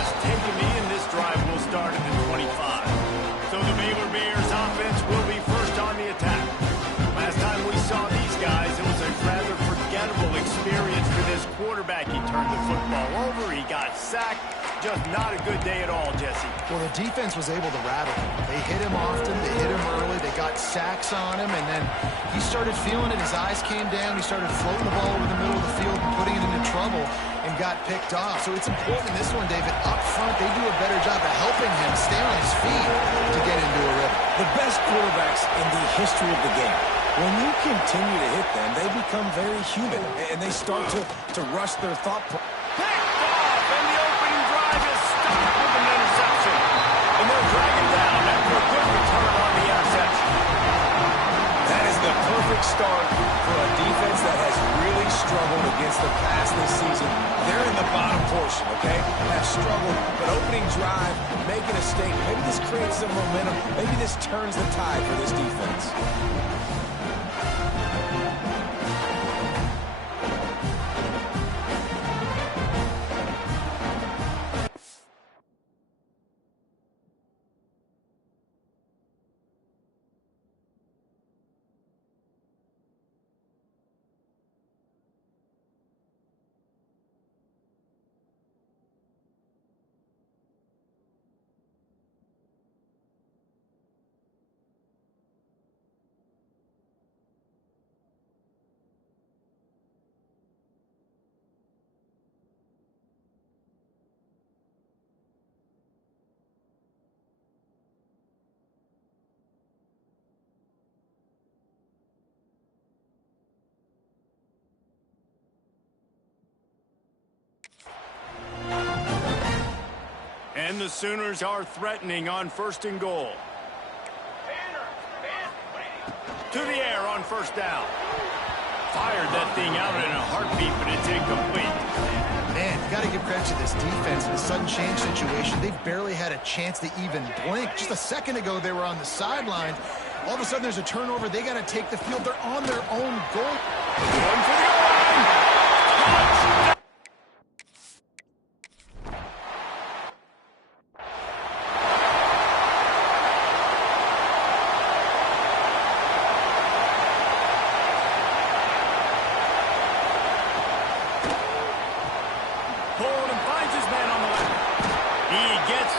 just taken me, and this drive will start at the 25. So the Baylor Bears offense will be first on the attack. Last time we saw these guys, it was a rather forgettable experience for this quarterback. He turned the football over, he got sacked. Just not a good day at all, Jesse. Well, the defense was able to rattle him. They hit him often, they hit him early, they got sacks on him, and then he started feeling it. His eyes came down, he started floating the ball over the middle of the field and putting it into trouble and got picked off. So it's important in this one, David, up front, they do a better job of helping him stay on his feet to get into a rhythm. The best quarterbacks in the history of the game, when you continue to hit them, they become very human, and they start to rush their thought process. Picked off, and the opening drive is stopped with an interception. And they'll drag him down after a good return on the interception. That is the perfect start for a defense that has really struggled against the pass this season. They're in the bottom portion, okay? Have struggled, but opening drive, making a statement. Maybe this creates some momentum. Maybe this turns the tide for this defense. And the Sooners are threatening on 1st and goal. To the air on 1st down. Fired that thing out in a heartbeat, but it's incomplete. Man, you got to give credit to this defense in the sudden change situation. They've barely had a chance to even blink. Just a second ago, they were on the sideline. All of a sudden, there's a turnover. They got to take the field. They're on their own goal. One for the goal line. Touchdown.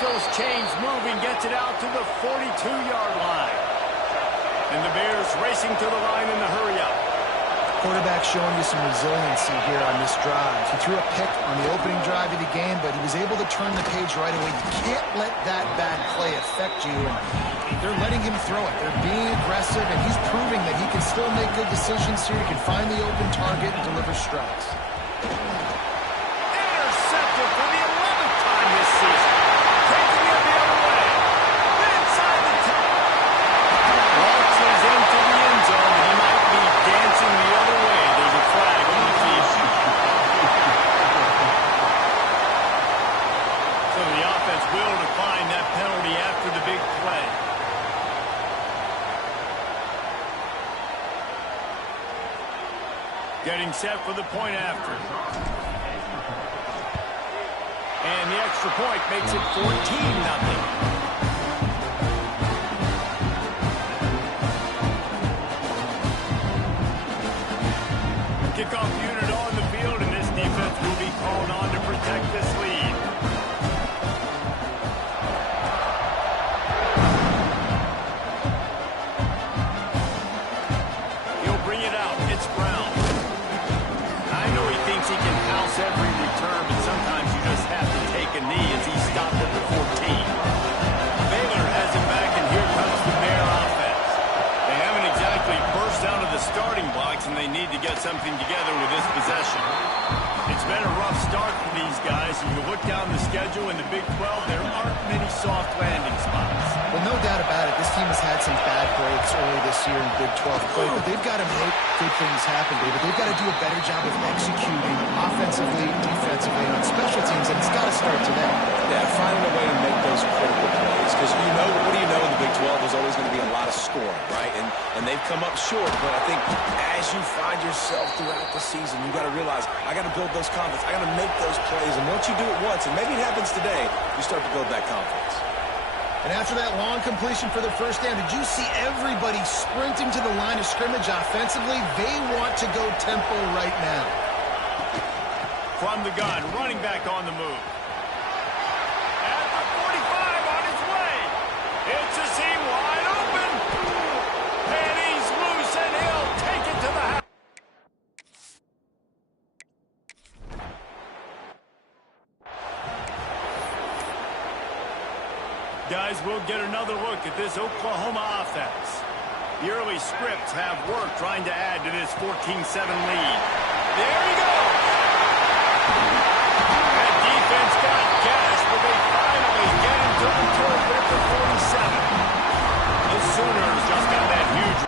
Those chains moving, gets it out to the 42-yard line. And the Bears racing to the line in the hurry-up. Quarterback showing you some resiliency here on this drive. He threw a pick on the opening drive of the game, but he was able to turn the page right away. You can't let that bad play affect you, and they're letting him throw it. They're being aggressive, and he's proving that he can still make good decisions here. He can find the open target and deliver strikes. Intercepted for the 11th time this season. Taking it the other way. Inside the top. Launches into the end zone. He might be dancing the other way. There's a flag on the field. So the offense will decline that penalty after the big play. Getting set for the point after. And the extra point makes it 14-0. Kickoff unit on the field, and this defense will be called on to protect this lead. He'll bring it out. It's Brown. I know he thinks he can house every return, but sometimes you just have to take a knee as he stopped at the 14. Baylor has it back, and here comes the Bear offense. They haven't exactly burst out of the starting blocks, and they need to get something together with this possession. It's been a rough start for these guys. If you look down the schedule in the Big 12, there aren't many soft landing spots. Well, no doubt about it. This team has had some bad breaks early this year in Big 12 play, but they've got to make good things happen, David. They've got to do a better job of executing offensively, defensively, and on special teams, and it's got to start today. Yeah, finding a way to make those critical plays, because what do you know in the Big 12, there's always going to be a lot of scoring, right? And and they've come up short. But I think as you find yourself throughout the season, you got to realize, I got to build those confidence. I got to make those plays. And once you do it once, and maybe it happens today, you start to build that confidence. And after that long completion for the first down, did you see everybody sprinting to the line of scrimmage offensively? They want to go tempo right now. From the gun, running back on the move. At the 45 on his way. It's a seam wide open. And he's loose, and he'll take it to the house. Guys, we'll get another look at this Oklahoma offense. The early scripts have worked trying to add to this 14-7 lead. There he goes. That defense got gas, but they finally get him to the turf at the 47. The Sooners just got that huge.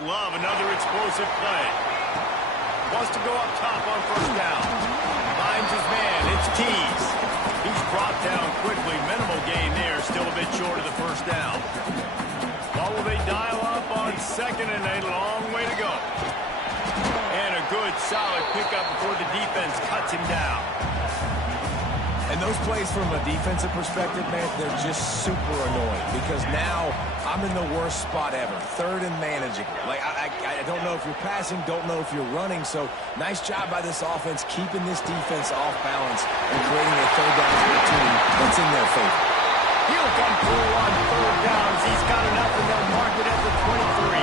Love another explosive play. Wants to go up top on first down. Finds his man. It's Keys. He's brought down quickly. Minimal gain there. Still a bit short of the first down. What will they dial up on second and a long way to go? And a good, solid pickup before the defense cuts him down. And those plays from a defensive perspective, man, they're just super annoying because now I'm in the worst spot ever. Third and manageable. Like, I don't know if you're passing, don't know if you're running. So nice job by this offense keeping this defense off balance and creating a third down opportunity that's in their favor. He'll come through on third downs. He's got enough, and they'll mark it at the 23.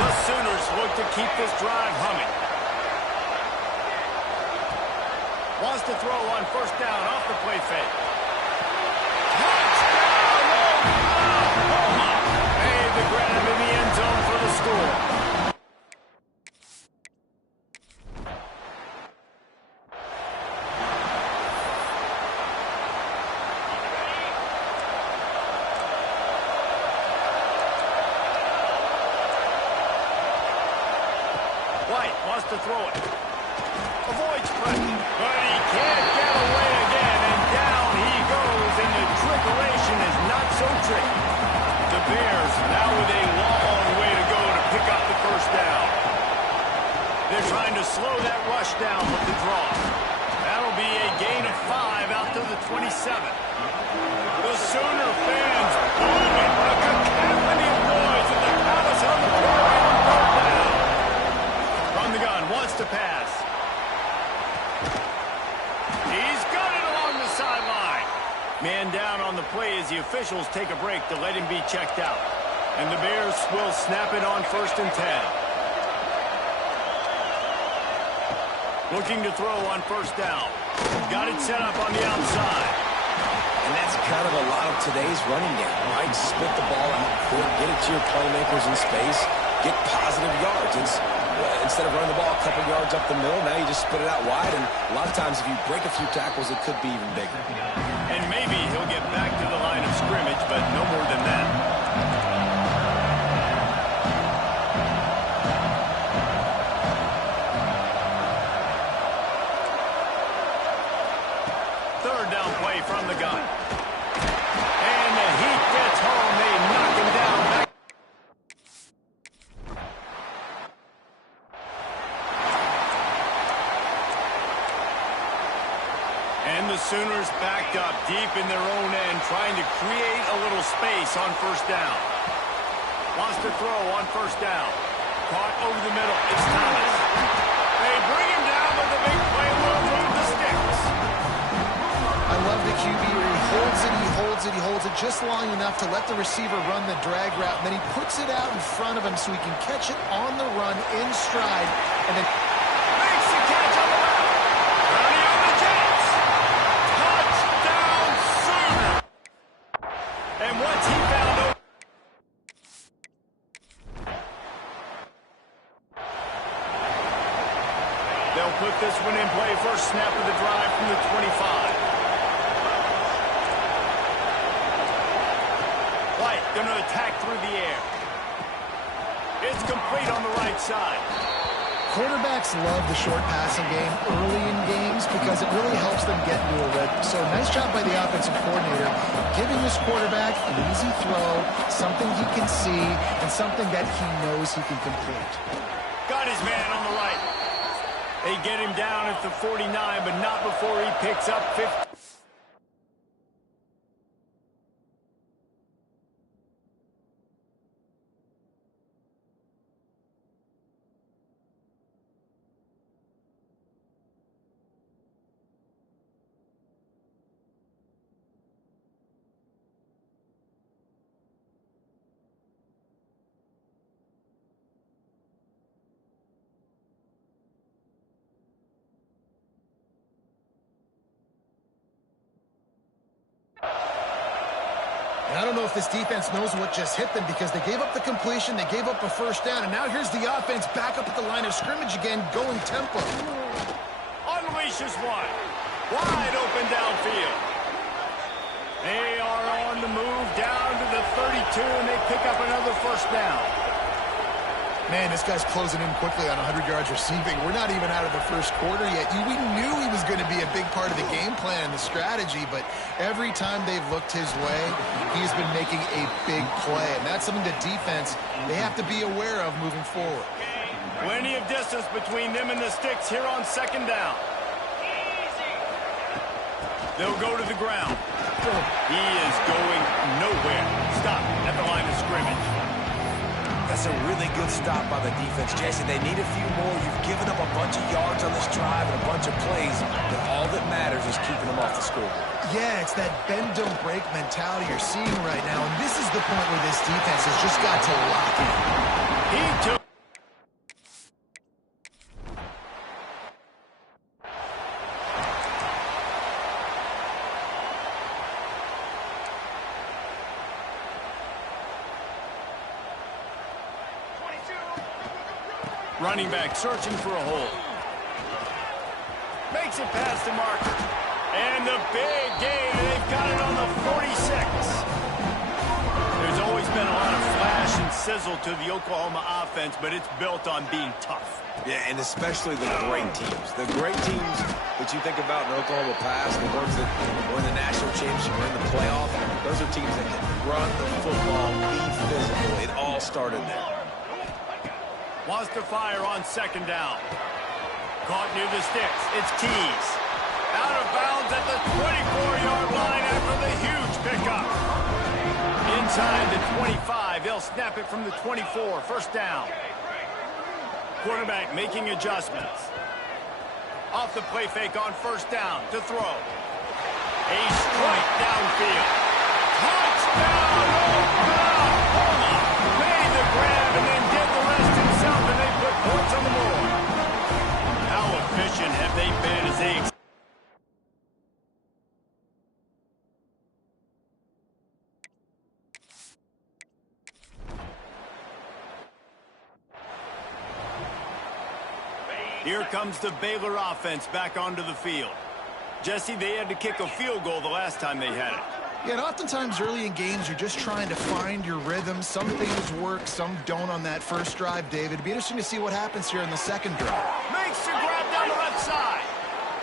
The Sooners look to keep this drive humming. Wants to throw on first down off the play fake. Touchdown, Oklahoma! Made the grab in the end zone for the score. White wants to throw it. Avoids pressure, but he can't get away again, and down he goes, and the trickeration is not so tricky. The Bears now with a long way to go to pick up the first down. They're trying to slow that rush down with the draw. That'll be a gain of 5 out to the 27. The Sooner fans booming, a cacophony of noise in the palace on the prairie on third down. From the gun, wants to pass. He's got it along the sideline. Man down on the play as the officials take a break to let him be checked out. And the Bears will snap it on 1st and 10. Looking to throw on first down. Got it set up on the outside. And that's kind of a lot of today's running game, right? Split the ball out quick, get it to your playmakers in space, get positive yards. Instead of running the ball a couple yards up the middle, now you just split it out wide, and a lot of times if you break a few tackles, it could be even bigger. And maybe he'll get back to the line of scrimmage, but no more than that. Third down play from the gun. And the Heat gets home. They knock him down back. And the Sooners backed up deep in their own end, trying to create a little space on first down. Wants to throw on first down. Caught over the middle. It's Thomas. They bring him down, but the big play will move the sticks. I love the QB where he holds it, he holds it, he holds it just long enough to let the receiver run the drag route, and then he puts it out in front of him so he can catch it on the run in stride, and then Makes the catch on the route. They'll put this one in play. First snap of the drive from the 25. White going to attack through the air. It's complete on the right side. Quarterbacks love the short passing game early in games because it really helps them get into a rhythm. So nice job by the offensive coordinator giving this quarterback an easy throw, something he can see, and something that he knows he can complete. Got his man on the right. They get him down at the 49, but not before he picks up 50. I don't know if this defense knows what just hit them because they gave up the completion, they gave up a first down, and now here's the offense back up at the line of scrimmage again, going tempo. Unleashes one. Wide open downfield. They are on the move down to the 32, and they pick up another first down. Man, this guy's closing in quickly on 100 yards receiving. We're not even out of the first quarter yet. We knew he was going to be a big part of the game plan and the strategy, but every time they've looked his way, he's been making a big play. And that's something that defense, they have to be aware of moving forward. Plenty of distance between them and the sticks here on second down. They'll go to the ground. He is going nowhere. Stop at the line of scrimmage. That's a really good stop by the defense, Jason. They need a few more. You've given up a bunch of yards on this drive and a bunch of plays, but all that matters is keeping them off the scoreboard. Yeah, it's that bend, don't break mentality you're seeing right now, and this is the point where this defense has just got to lock in. He took. Running back searching for a hole. Makes it past the marker. And the big gain, and they've got it on the 46. There's always been a lot of flash and sizzle to the Oklahoma offense, but it's built on being tough. Yeah, and especially the great teams. The great teams that you think about in Oklahoma past, the ones that won the national championship or in the playoff, those are teams that can run the football, be physical. It all started there. Wants to fire on second down. Caught near the sticks. It's Keys. Out of bounds at the 24-yard line after the huge pickup. Inside the 25. They'll snap it from the 24. First down. Quarterback making adjustments. Off the play fake on first down to throw. A strike downfield. Touchdown, Oklahoma! Made the grab and then did the rest himself, and they put points on the board. How efficient have they been as they... Here comes the Baylor offense back onto the field. Jesse, they had to kick a field goal the last time they had it. Yeah, and oftentimes early in games, you're just trying to find your rhythm. Some things work, some don't on that first drive, David. It'd be interesting to see what happens here in the second drive. Makes the grab down the left side.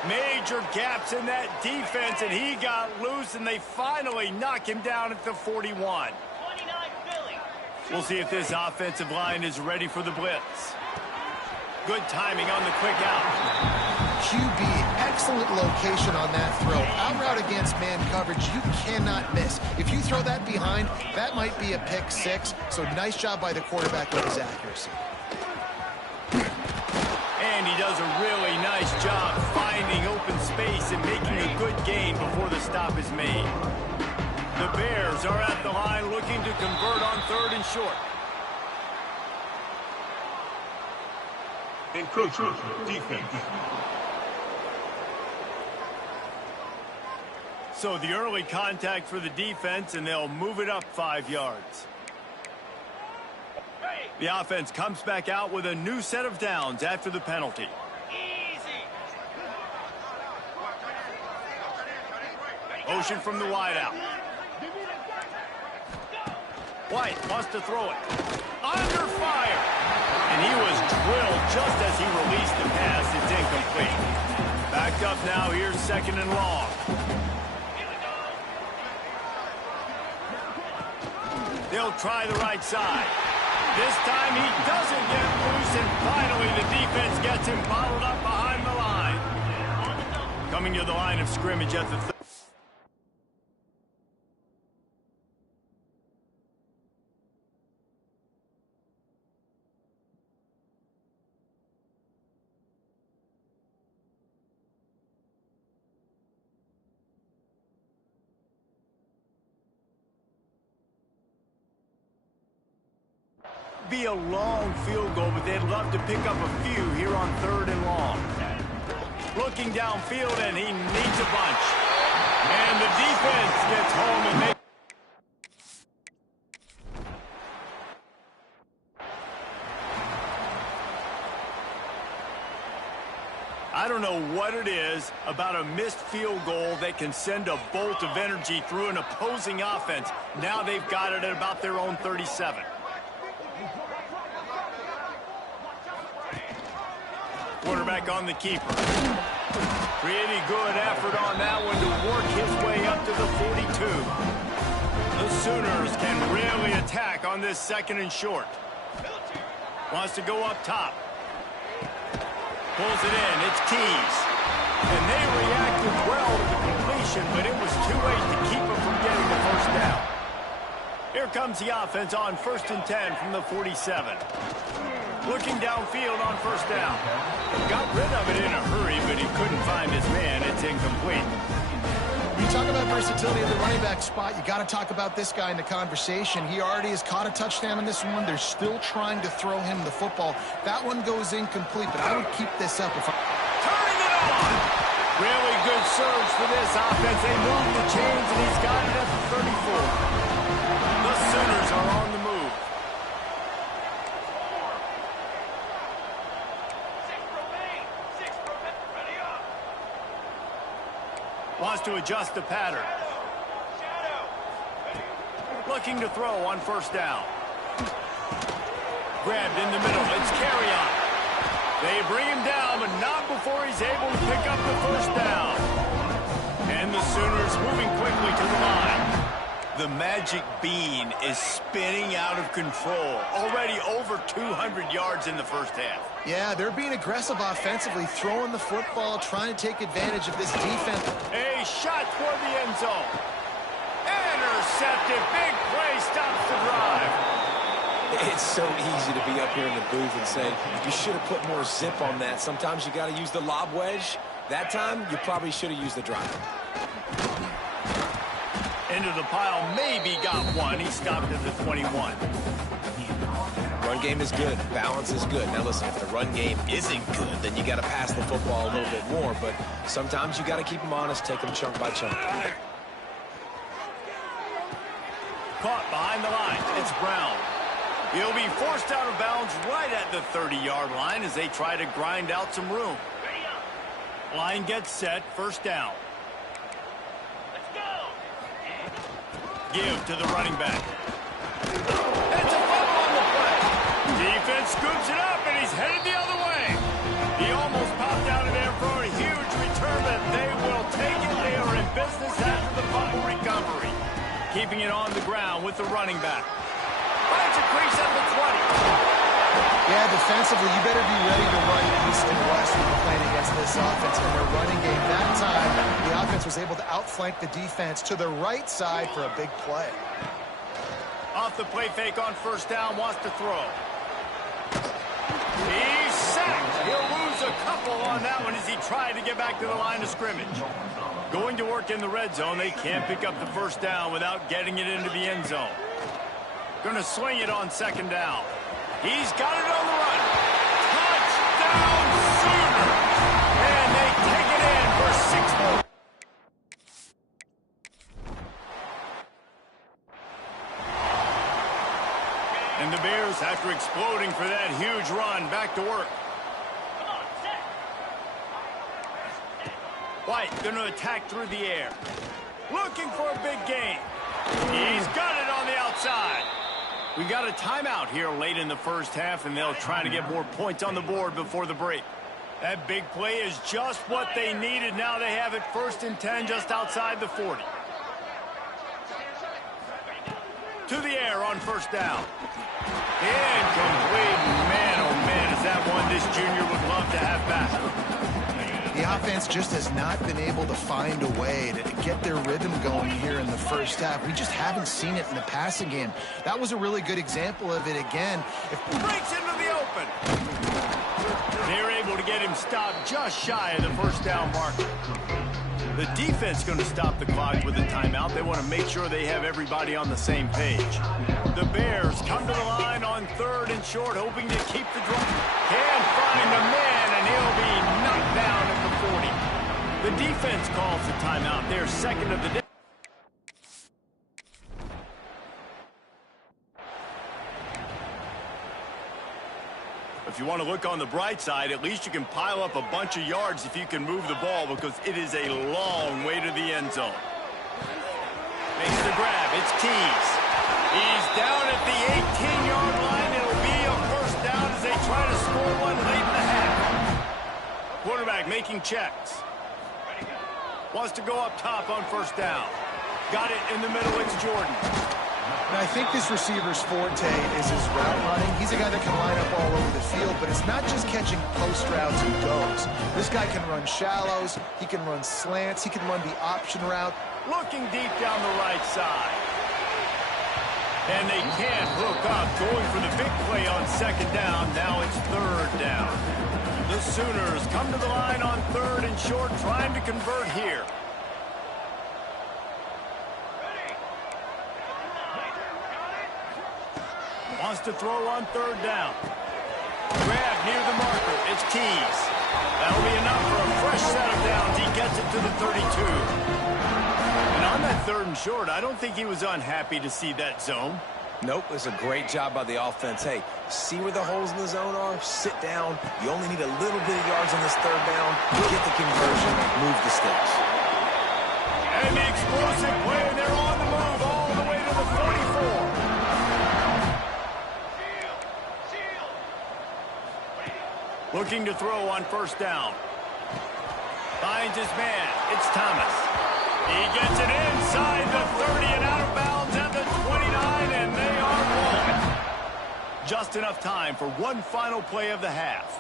Major gaps in that defense, and he got loose, and they finally knock him down at the 41. We'll see if this offensive line is ready for the blitz. Good timing on the quick out. QB, excellent location on that throw. Out route against man coverage, you cannot miss. If you throw that behind, that might be a pick six. So nice job by the quarterback with his accuracy. And he does a really nice job finding open space and making a good gain before the stop is made. The Bears are at the line looking to convert on third and short. Encroaching defense. So the early contact for the defense, and they'll move it up 5 yards. The offense comes back out with a new set of downs after the penalty. motion from the wideout. White wants to throw it. Under fire. And he was drilled just as he released the pass. It's incomplete. Backed up now. Here's 2nd and long. They'll try the right side. This time he doesn't get loose, and finally the defense gets him bottled up behind the line. Coming to the line of scrimmage at the be a long field goal, but they'd love to pick up a few here on 3rd and long. Looking downfield, and he needs a bunch. And the defense gets home and makes... I don't know what it is about a missed field goal that can send a bolt of energy through an opposing offense. Now they've got it at about their own 37. Quarterback on the keeper. Pretty good effort on that one to work his way up to the 42. The Sooners can really attack on this 2nd and short. Wants to go up top. Pulls it in. It's Keys. And they reacted well to the completion, but it was too late to keep him from getting the 1st down. Here comes the offense on 1st and 10 from the 47. Looking downfield on 1st down. Got rid of it in a hurry, but he couldn't find his man. It's incomplete. You talk about versatility at the running back spot, you got to talk about this guy in the conversation. He already has caught a touchdown in this one. They're still trying to throw him the football. That one goes incomplete, but I would keep this up if I... Turning it on! Really good surge for this offense. They move the chains, and he's got it at the 34. The Sooners are on the move. Wants to adjust the pattern. Looking to throw on 1st down. Grabbed in the middle. It's Carrion. They bring him down, but not before he's able to pick up the 1st down. And the Sooners moving quickly to the line. The magic bean is spinning out of control. Already over 200 yards in the 1st half. Yeah, they're being aggressive offensively, throwing the football, trying to take advantage of this defense. A shot toward the end zone. Intercepted. Big play stops the drive. It's so easy to be up here in the booth and say, you should have put more zip on that. Sometimes you got to use the lob wedge. That time, you probably should have used the drive. Into the pile, maybe got one. He stopped at the 21. Run game is good. Balance is good. Now listen, if the run game isn't good, then you got to pass the football a little bit more. But sometimes you got to keep them honest, take them chunk by chunk. Caught behind the line. It's Brown. He'll be forced out of bounds right at the 30-yard line as they try to grind out some room. Line gets set. 1st down. Give to the running back. It's a fumble on the play. Defense scoops it up, and he's headed the other way. He almost popped out of there for a huge return, but they will take it. They are in business after the fumble recovery. Keeping it on the ground with the running back. Finds a crease at the 20. Yeah, defensively, you better be ready to run east and west when you're playing against this offense in their running game. That time, the offense was able to outflank the defense to the right side for a big play. Off the play fake on 1st down, wants to throw. He's sacked. He'll lose a couple on that one as he tried to get back to the line of scrimmage. Going to work in the red zone. They can't pick up the 1st down without getting it into the end zone. Going to swing it on 2nd down. He's got it on the run. Touchdown, Sooners! And they take it in for 6 more. And the Bears, after exploding for that huge run, back to work. White going to attack through the air. looking for a big gain. He's got it on the outside. We got a timeout here late in the first half, and they'll try to get more points on the board before the break. That big play is just what they needed. Now they have it 1st and 10 just outside the 40. To the air on 1st down. Incomplete. Man, oh man, is that one this junior would love to have back. The offense just has not been able to find a way to get their rhythm going here in the first half. We just haven't seen it in the passing game. That was a really good example of it again. Breaks into the open. They're able to get him stopped just shy of the 1st down marker. The defense going to stop the clock with a timeout. They want to make sure they have everybody on the same page. The Bears come to the line on 3rd and short, hoping to keep the drive. Can't find the man, and he'll be knocked down at the 40. The defense calls the timeout. They're 2nd of the day. If you want to look on the bright side, at least you can pile up a bunch of yards if you can move the ball, because it is a long way to the end zone. Makes the grab. It's Keys. He's down at the 18-yard line. It'll be a 1st down as they try to score one late in the half. Quarterback making checks. Wants to go up top on 1st down. Got it in the middle. It's Jordan. And I think this receiver's forte is his route running. He's a guy that can line up all over the field, but it's not just catching post routes and goes. This guy can run shallows, he can run slants, he can run the option route. Looking deep down the right side. And they can't hook up. Going for the big play on 2nd down. Now it's 3rd down. The Sooners come to the line on 3rd and short, trying to convert here. Wants to throw on 3rd down. Grab near the marker. It's Keys. That'll be enough for a fresh set of downs. He gets it to the 32. And on that 3rd and short, I don't think he was unhappy to see that zone. Nope, it's a great job by the offense. Hey, see where the holes in the zone are? Sit down. You only need a little bit of yards on this 3rd down. Get the conversion, move the sticks. And the explosive play, and they're on the move all the way to the 44. Looking to throw on 1st down. Finds his man. It's Thomas. He gets it inside the 30 and out of bounds at the 29, and they are rolling. Just enough time for one final play of the half.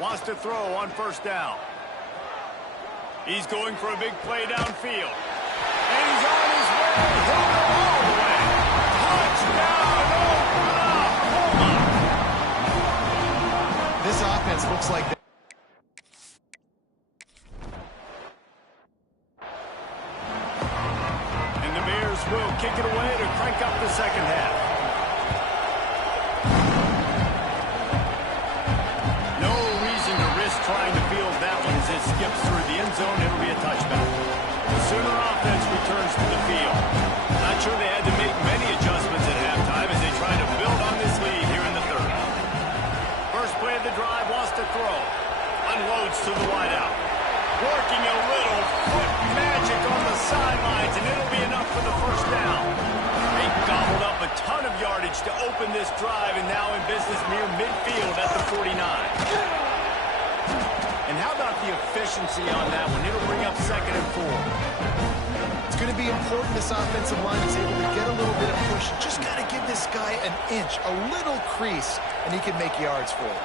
Wants to throw on 1st down. He's going for a big play downfield. And he's on his way. He'll go all the way. Touchdown, Oklahoma! This offense looks like and the Bears will kick it away to crank up the 2nd half. No reason to risk trying to field that one as it skips through the end zone. It'll be a touchback. The Sooner offense returns to the field. Not sure they had to make many adjustments at halftime as they try to build on this lead here in the 3rd. First play of the drive, wants to throw. Unloads to the wideout. Working a little foot magic on the sidelines, and it'll be enough for the 1st down. They gobbled up a ton of yardage to open this drive, and now in business near midfield at the 49. And how about the efficiency on that one? It'll bring up 2nd and 4. it's going to be important this offensive line is able to get a little bit of push. Just got to give this guy an inch, a little crease, and he can make yards for it.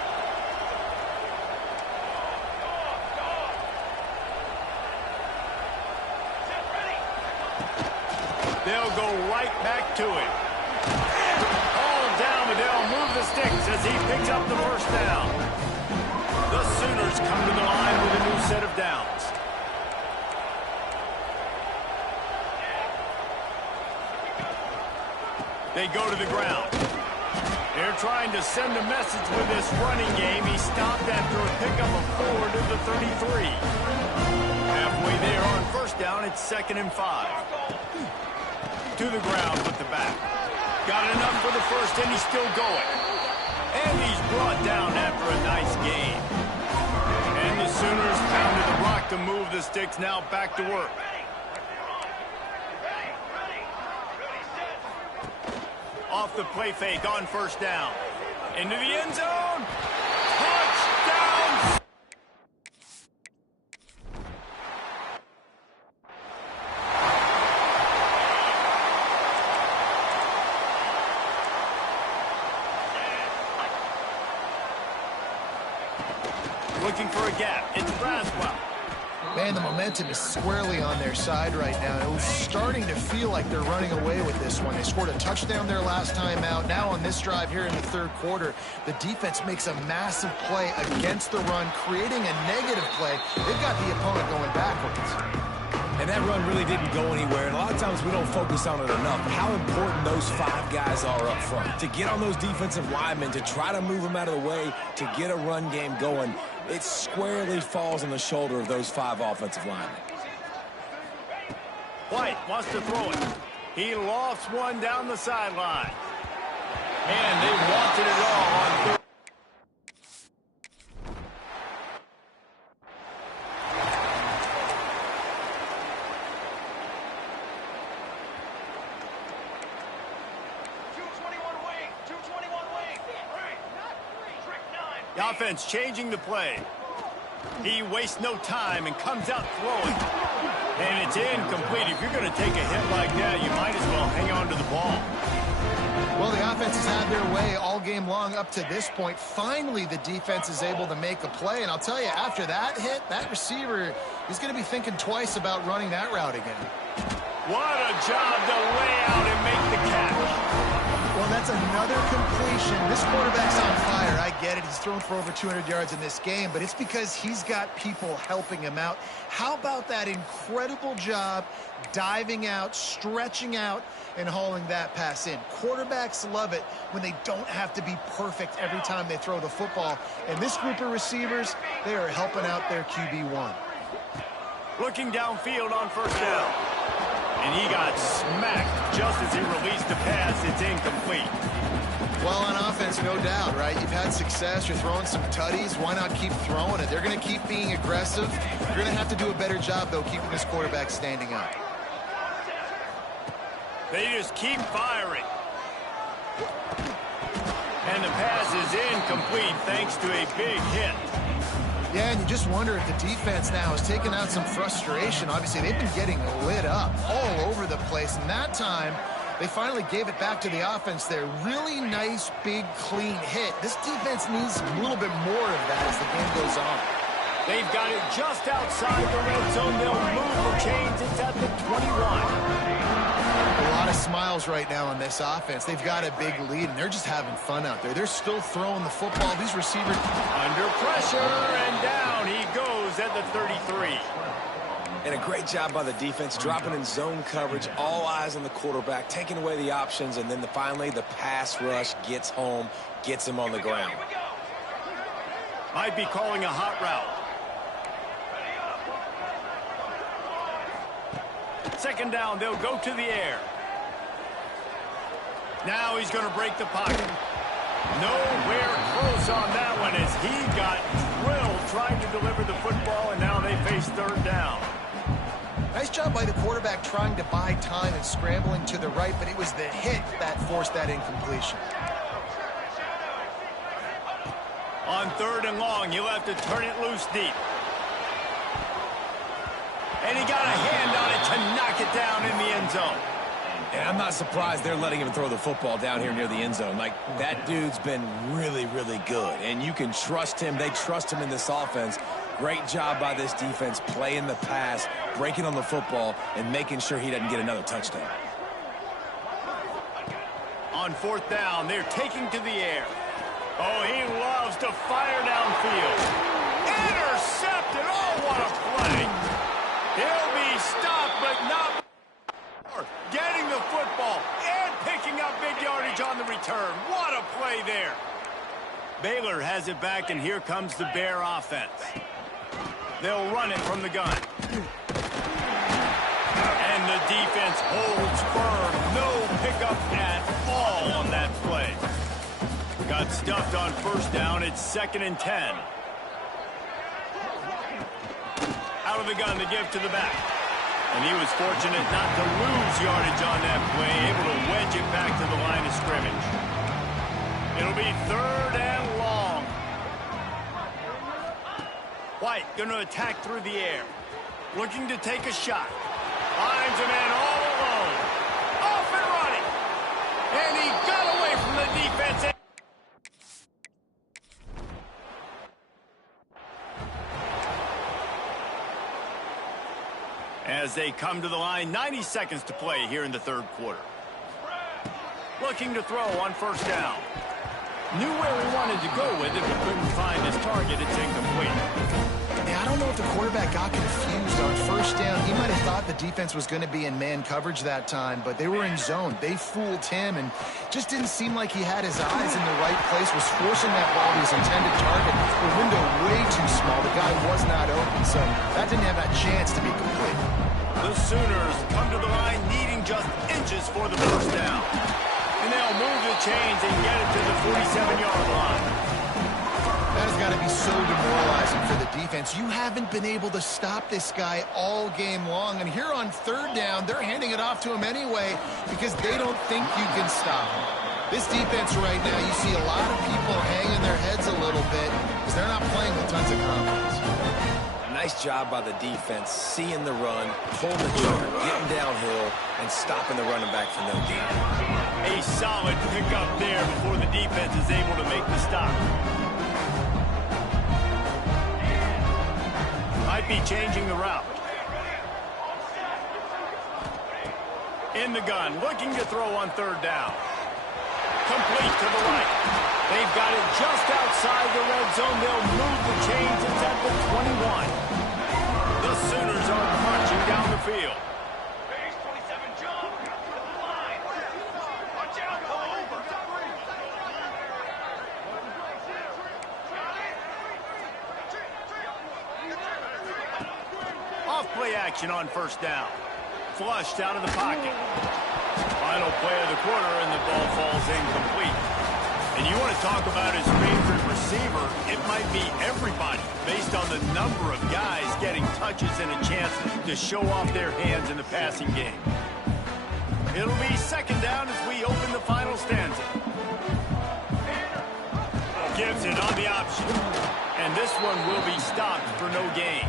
They'll go right back to it. All down, but they'll move the sticks as he picks up the 1st down. The Sooners come to the line with a new set of downs. They go to the ground. They're trying to send a message with this running game. He stopped after a pickup of 4 to the 33. Halfway there on 1st down, it's 2nd and 5. To the ground with the back. Got enough for the 1st, and he's still going. And he's brought down after a nice game. And the Sooners pounded the rock to move the sticks now back to work. Off the play fake on first down. Into the end zone. Touchdown! Looking for a gap. It's Braswell. Man, the momentum is squarely on their side right now. It was starting to feel like they're running away with this one. They scored a touchdown their last time out. Now on this drive here in the third quarter, the defense makes a massive play against the run, creating a negative play. They've got the opponent going backwards. And that run really didn't go anywhere. And a lot of times we don't focus on it enough. But how important those 5 guys are up front. To get on those defensive linemen, to try to move them out of the way, to get a run game going, it squarely falls on the shoulder of those 5 offensive linemen. White wants to throw it. He lofts one down the sideline. And they wanted it all on third. The offense changing the play. He wastes no time and comes out throwing. And it's incomplete. If you're going to take a hit like that, you might as well hang on to the ball. Well, the offense has had their way all game long up to this point. Finally, the defense is able to make a play. And I'll tell you, after that hit, that receiver is going to be thinking twice about running that route again. What a job to lay out and make the catch. Well, that's another completion. This quarterback's on fire. I get it. He's thrown for over 200 yards in this game, but it's because he's got people helping him out. How about that incredible job diving out, stretching out, and hauling that pass in? Quarterbacks love it when they don't have to be perfect every time they throw the football. And this group of receivers, they are helping out their QB1. Looking downfield on first down. And he got smacked just as he released the pass. It's incomplete. Well, on offense, no doubt, right? You've had success. You're throwing some tutties. Why not keep throwing it? They're going to keep being aggressive. You're going to have to do a better job, though, keeping this quarterback standing up. They just keep firing. And the pass is incomplete thanks to a big hit. Yeah, and you just wonder if the defense now has taken out some frustration. Obviously, they've been getting lit up all over the place. And that time, they finally gave it back to the offense there. Really nice, big, clean hit. This defense needs a little bit more of that as the game goes on. They've got it just outside the red zone. They'll move the chains. It's at the 21. A lot of smiles right now on this offense. They've got a big lead, and they're just having fun out there. They're still throwing the football. These receivers under pressure, and down he goes at the 33. And a great job by the defense, dropping in zone coverage, all eyes on the quarterback, taking away the options, and then finally the pass rush gets home, gets him on the ground. Might be calling a hot route. Second down, they'll go to the air. Now he's going to break the pocket. Nowhere close on that one as he got drilled trying to deliver the football, and now they face third down. Nice job by the quarterback trying to buy time and scrambling to the right, but it was the hit that forced that incompletion. On third and long, you'll have to turn it loose deep. And he got a hand on it to knock it down in the end zone. And I'm not surprised they're letting him throw the football down here near the end zone. Like, that dude's been really, really good. And you can trust him. They trust him in this offense. Great job by this defense playing the pass, breaking on the football, and making sure he doesn't get another touchdown. On fourth down, they're taking to the air. Oh, he loves to fire downfield. Intercepted. Oh, what a play. He'll be stopped, but not getting the football and picking up big yardage on the return. What a play there. Baylor has it back, and here comes the Bear offense. They'll run it from the gun. And the defense holds firm. No pickup at all on that play. Got stuffed on first down. It's 2nd and 10. Out out of the gun to give to the back. And he was fortunate not to lose yardage on that play, able to wedge it back to the line of scrimmage. It'll be 3rd and long. White going to attack through the air. Looking to take a shot. Finds a man all alone. Off and running. And he got away from the defense. As they come to the line, 90 seconds to play here in the 3rd quarter. Looking to throw on 1st down. Knew where he wanted to go with it, but couldn't find his target. It's incomplete. Yeah, I don't know if the quarterback got confused on 1st down. He might have thought the defense was going to be in man coverage that time, but they were in zone. They fooled him, and just didn't seem like he had his eyes in the right place, was forcing that ball to his intended target. The window way too small. The guy was not open, so that didn't have that chance to be complete. The Sooners come to the line needing just inches for the 1st down. And they'll move the chains and get it to the 47-yard line. That has got to be so demoralizing for the defense. You haven't been able to stop this guy all game long. And here on 3rd down, they're handing it off to him anyway because they don't think you can stop him. This defense right now, you see a lot of people hanging their heads a little bit because they're not playing with tons of confidence. Nice job by the defense, seeing the run, pulling the trigger, getting downhill, and stopping the running back for no gain. A solid pickup there before the defense is able to make the stop. Might be changing the route. In the gun, looking to throw on 3rd down. Complete to the right. They've got it just outside the red zone. They'll move the chains. It's at the 21. The Sooners are marching down the field. Base 27 jump. Line. Watch out, go over. Off play action on 1st down. Flushed out of the pocket. Final play of the quarter, and the ball falls incomplete. And you want to talk about his favorite receiver, it might be everybody, based on the number of guys getting touches and a chance to show off their hands in the passing game. It'll be 2nd down as we open the final stanza. Gives it on the option. And this one will be stopped for no gain.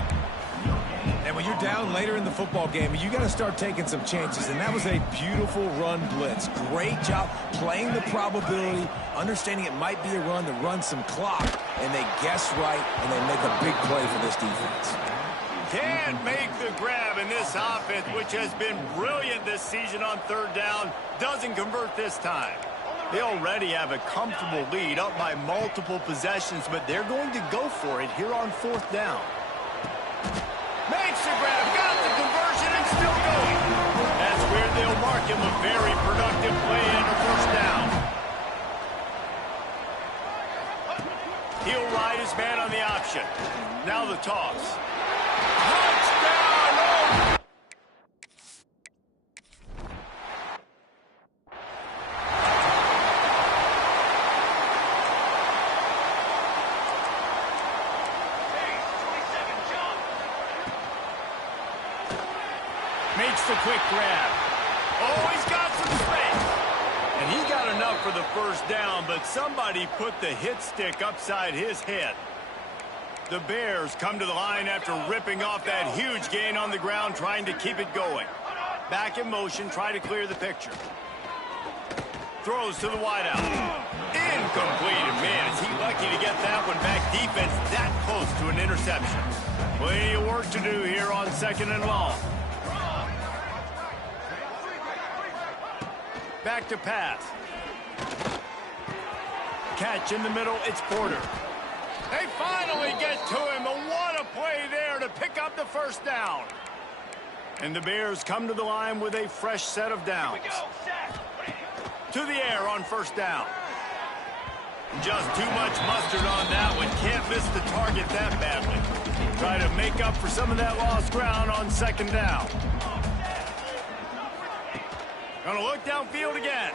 And when you're down later in the football game, you got to start taking some chances. And that was a beautiful run blitz. Great job playing the probability, understanding it might be a run to run some clock. And they guess right, and they make a big play for this defense. Can't make the grab in this offense, which has been brilliant this season on 3rd down. Doesn't convert this time. They already have a comfortable lead up by multiple possessions, but they're going to go for it here on 4th down. Makes the grab, got the conversion, and still going. That's where they'll mark him a very productive play and a 1st down. He'll ride his man on the option. Now the toss. Touchdown! Oh! Makes the quick grab. Oh, he's got some space. And he got enough for the 1st down, but somebody put the hit stick upside his head. The Bears come to the line after ripping off that huge gain on the ground, trying to keep it going. Back in motion, try to clear the picture. Throws to the wideout. Incomplete. And man, is he lucky to get that one back. Defense that close to an interception. Plenty of work to do here on 2nd and long. Back to pass. Catch in the middle, it's Porter. They finally get to him, and what a play there to pick up the 1st down. And the Bears come to the line with a fresh set of downs. To the air on 1st down. Just too much mustard on that one. Can't miss the target that badly. Try to make up for some of that lost ground on 2nd down. Gonna look downfield again.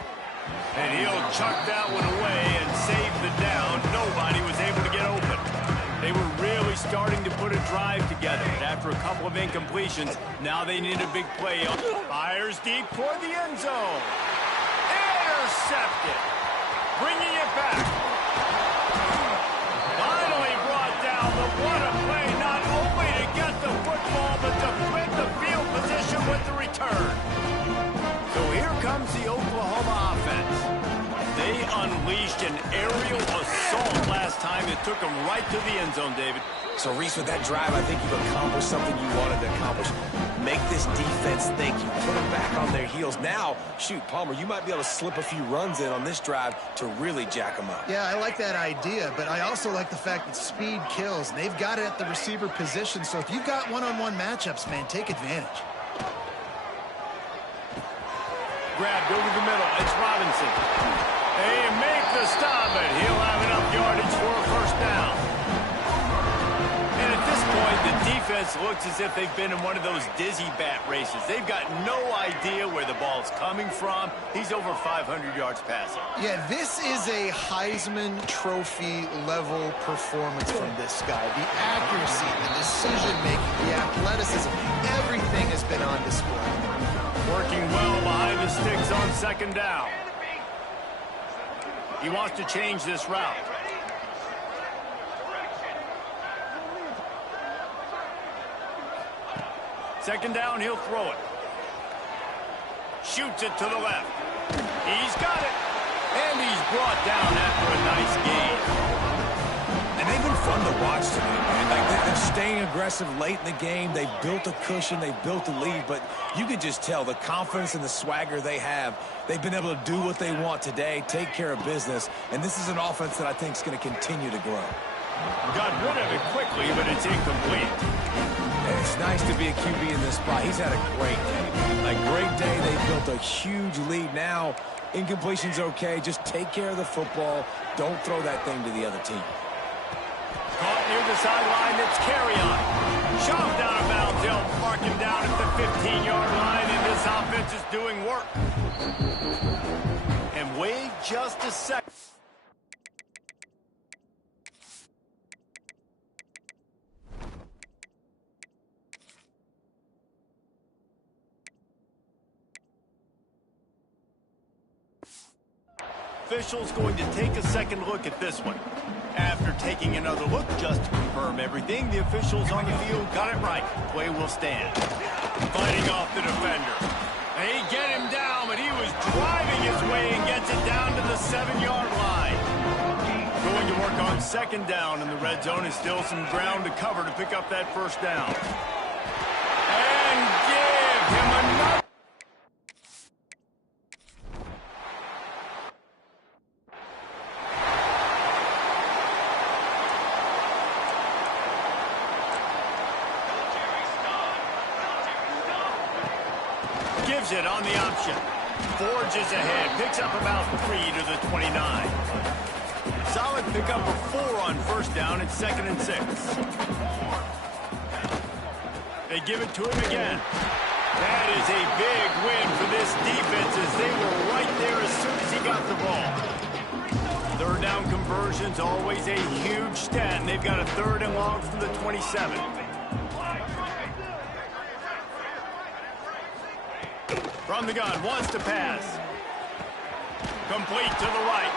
And he'll chuck that one away and save the down. Nobody was able to get open. They were really starting to put a drive together. And after a couple of incompletions, now they need a big play. Fires deep toward the end zone. Intercepted. Bringing it back. Finally brought down, but what a play, not only to get the football, but to win the field position with the return. So here comes the Oklahoma offense. They unleashed an aerial assault last time. It took them right to the end zone, David. So, Reese, with that drive, I think you've accomplished something you wanted to accomplish. Make this defense think. You put them back on their heels. Now, shoot, Palmer, you might be able to slip a few runs in on this drive to really jack them up. Yeah, I like that idea, but I also like the fact that speed kills, and they've got it at the receiver position. So if you've got one-on-one matchups, man, take advantage. Grabbed over the middle. It's Robinson. They make the stop, but he'll have enough yardage for a first down. And at this point, the defense looks as if they've been in one of those dizzy bat races. They've got no idea where the ball's coming from. He's over 500 yards passing. Yeah, this is a Heisman Trophy level performance from this guy. The accuracy, the decision-making, the athleticism, everything has been on display. Working well behind the sticks on second down. He wants to change this route. Second down, he'll throw it. Shoots it to the left. He's got it. And he's brought down after a nice gain. And they've been fun to watch today, man. Like, they're staying aggressive late in the game. They've built a cushion. They've built a lead. But you can just tell the confidence and the swagger they have. They've been able to do what they want today, take care of business. And this is an offense that I think is going to continue to grow. Got rid of it quickly, but it's incomplete. And it's nice to be a QB in this spot. He's had a great day, man. A great day. They built a huge lead. Now, incompletion's okay. Just take care of the football. Don't throw that thing to the other team. Caught near the sideline, it's Carrion. Shoved out of bounds, they'll mark him down at the 15-yard line, and this offense is doing work. And wait just a second. Officials going to take a second look at this one. After taking another look just to confirm everything, the officials on the field got it right. Play will stand. Fighting off the defender. They get him down, but he was driving his way and gets it down to the 7-yard line. Going to work on second down in the red zone. Is still some ground to cover to pick up that first down. And give him another. Gives it on the option. Forges ahead. Picks up about 3 to the 29. Solid pickup of 4 on first down. It's 2nd and 6. They give it to him again. That is a big win for this defense as they were right there as soon as he got the ball. Third down conversions, always a huge stat. And they've got a 3rd and long from the 27. From the gun, wants to pass. Complete to the right.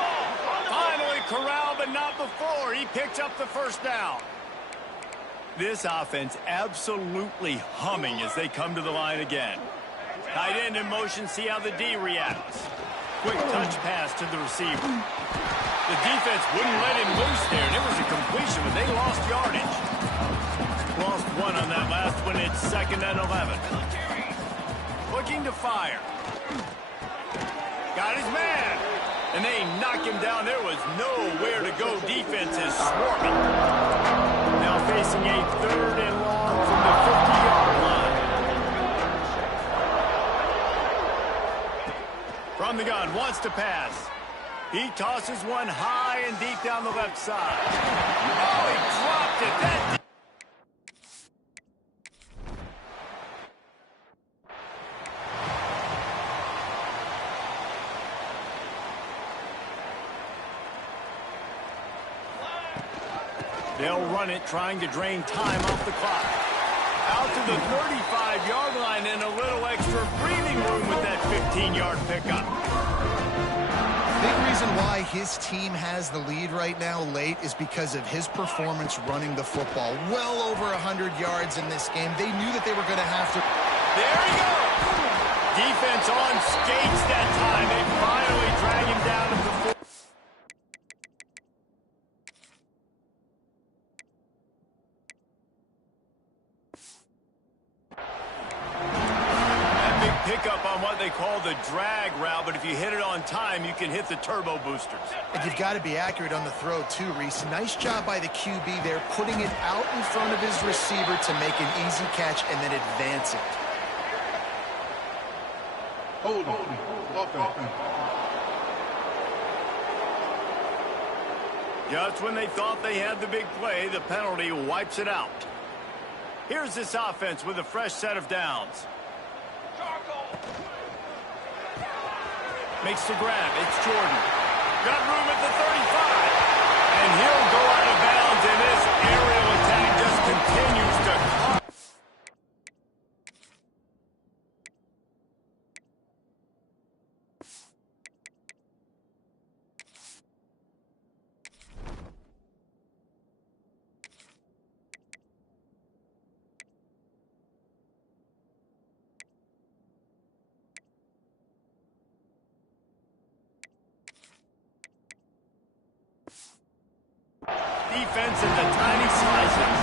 Finally corralled, but not before. He picks up the first down. This offense absolutely humming as they come to the line again. Tight end in motion, see how the D reacts. Quick touch pass to the receiver. The defense wouldn't let him loose there, and it was a completion, but they lost yardage. Lost 1 on that last one. It's 2nd and 11. Looking to fire. Got his man. And they knock him down. There was nowhere to go. Defense is swarming. Now facing a 3rd and long from the 50-yard line. From the gun, wants to pass. He tosses one high and deep down the left side. Oh, he dropped it. That They'll run it, trying to drain time off the clock. Out to the 35-yard line and a little extra breathing room with that 15-yard pickup. Big reason why his team has the lead right now late is because of his performance running the football. Well over 100 yards in this game. They knew that they were going to have to... There he goes! Defense on skates that time. They finally drag him down at the 4. That big pickup on what they call the drag route, but if you hit it on time, you can hit the turbo boosters. And you've got to be accurate on the throw too, Reese. Nice job by the QB there, putting it out in front of his receiver to make an easy catch and then advance it. Hold on. Just when they thought they had the big play, the penalty wipes it out. Here's this offense with a fresh set of downs. Makes the grab. It's Jordan. Got room at the 35. And he'll go out of bounds, and this aerial attack just continues to come. Defense at the tiny slices.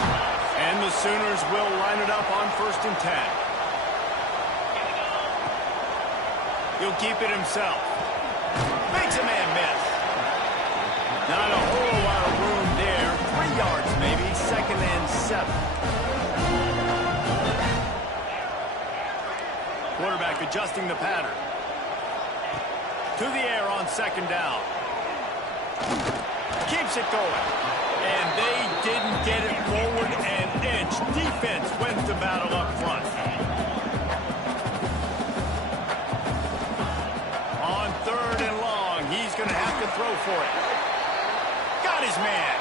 And the Sooners will line it up on 1st and 10. He'll keep it himself. Makes a man miss. Not a whole lot of room there. 3 yards maybe. 2nd and 7. Quarterback adjusting the pattern. To the air on 2nd down. Keeps it going. And they didn't get it forward an inch. Defense wins the battle up front. On 3rd and long, he's going to have to throw for it. Got his man.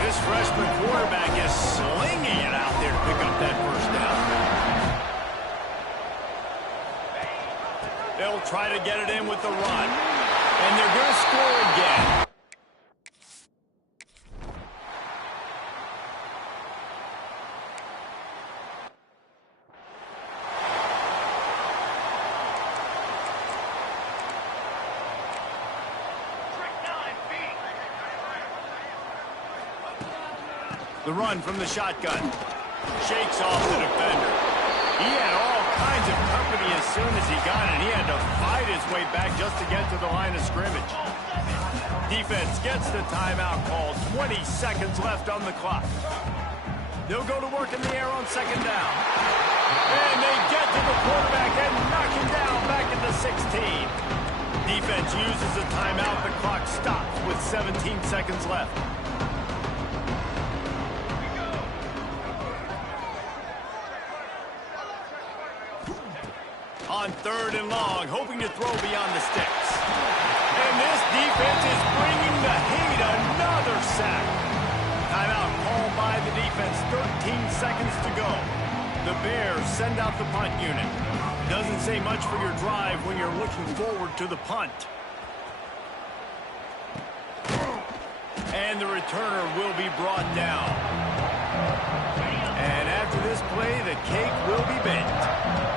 This freshman quarterback is slinging it out there to pick up that 1st down. They'll try to get it in with the run. And they're going to score again. The run from the shotgun. Shakes off the defender. He had all kinds of company as soon as he got it. He had to fight his way back just to get to the line of scrimmage. Defense gets the timeout call. 20 seconds left on the clock. They'll go to work in the air on 2nd down. And they get to the quarterback and knock him down back at the 16. Defense uses a timeout. The clock stops with 17 seconds left. On 3rd and long, hoping to throw beyond the sticks. And this defense is bringing the heat. Another sack. Timeout called by the defense. 13 seconds to go. The Bears send out the punt unit. Doesn't say much for your drive when you're looking forward to the punt. And the returner will be brought down. And after this play, the cake will be baked.